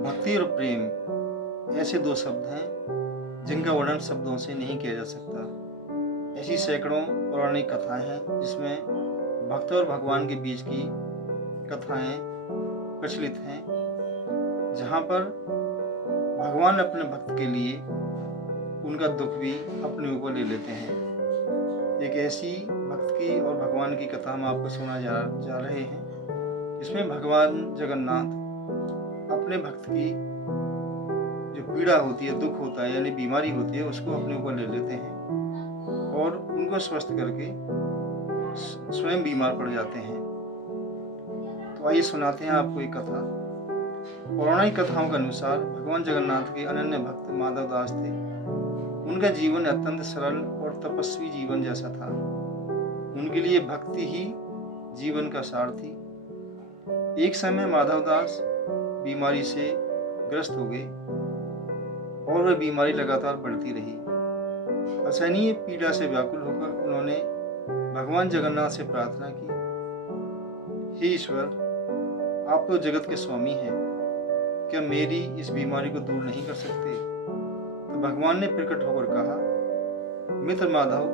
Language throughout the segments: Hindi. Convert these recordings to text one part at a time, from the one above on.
भक्ति और प्रेम ऐसे दो शब्द हैं जिनका वर्णन शब्दों से नहीं किया जा सकता। ऐसी सैकड़ों पौराणिक कथाएं हैं जिसमें भक्त और भगवान के बीच की कथाएं प्रचलित हैं, जहाँ पर भगवान अपने भक्त के लिए उनका दुख भी अपने ऊपर ले लेते हैं। एक ऐसी भक्त की और भगवान की कथा हम आपको सुना जा रहे हैं, जिसमें भगवान जगन्नाथ अपने भक्त की जो पीड़ा होती है, दुख होता है यानी बीमारी होती है, उसको अपने ऊपर ले लेते हैं और उनको स्वस्थ करके स्वयं बीमार पड़ जाते हैं। तो आइए सुनाते हैं आपको एक कथा। पौराणिक कथाओं के अनुसार भगवान जगन्नाथ के अनन्य भक्त माधव दास थे। उनका जीवन अत्यंत सरल और तपस्वी जीवन जैसा था। उनके लिए भक्ति ही जीवन का सार थी। एक समय माधव दास बीमारी से ग्रस्त हो गए और वह बीमारी लगातार बढ़ती रही। असहनीय पीड़ा से व्याकुल होकर उन्होंने भगवान जगन्नाथ से प्रार्थना की, हे ईश्वर, आप तो जगत के स्वामी हैं, क्या मेरी इस बीमारी को दूर नहीं कर सकते? तो भगवान ने प्रकट होकर कहा, मित्र माधव,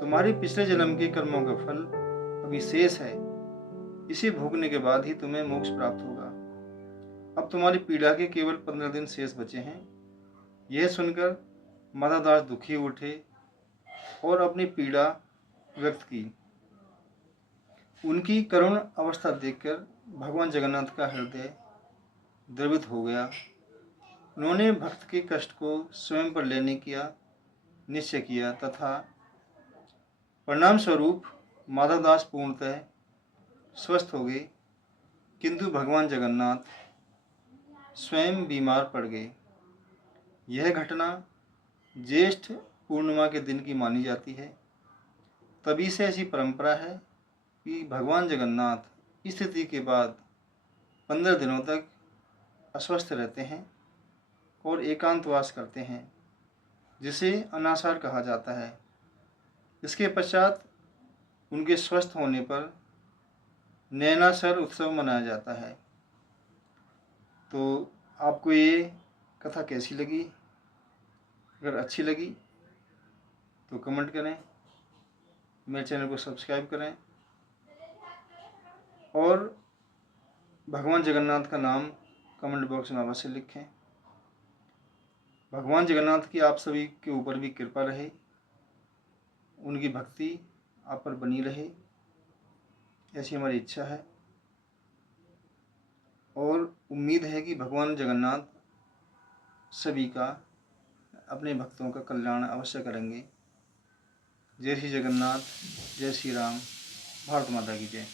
तुम्हारे पिछले जन्म के कर्मों का फल अभी शेष है। इसे भोगने के बाद ही तुम्हें मोक्ष प्राप्त होगा। अब तुम्हारी पीड़ा के केवल 15 दिन शेष बचे हैं। यह सुनकर माधव दास दुखी उठे और अपनी पीड़ा व्यक्त की। उनकी करुण अवस्था देखकर भगवान जगन्नाथ का हृदय द्रवित हो गया। उन्होंने भक्त के कष्ट को स्वयं पर लेने का निश्चय किया तथा परिणाम स्वरूप माधव दास पूर्णतः स्वस्थ हो गए, किंतु भगवान जगन्नाथ स्वयं बीमार पड़ गए। यह घटना ज्येष्ठ पूर्णिमा के दिन की मानी जाती है। तभी से ऐसी परंपरा है कि भगवान जगन्नाथ इस स्थिति के बाद 15 दिनों तक अस्वस्थ रहते हैं और एकांतवास करते हैं, जिसे अनासार कहा जाता है। इसके पश्चात उनके स्वस्थ होने पर नैनासर उत्सव मनाया जाता है। तो आपको ये कथा कैसी लगी? अगर अच्छी लगी तो कमेंट करें, मेरे चैनल को सब्सक्राइब करें और भगवान जगन्नाथ का नाम कमेंट बॉक्स में अवश्य लिखें। भगवान जगन्नाथ की आप सभी के ऊपर भी कृपा रहे, उनकी भक्ति आप पर बनी रहे, ऐसी हमारी इच्छा है और उम्मीद है कि भगवान जगन्नाथ सभी का, अपने भक्तों का कल्याण अवश्य करेंगे। जय श्री जगन्नाथ, जय श्री राम, भारत माता की जय।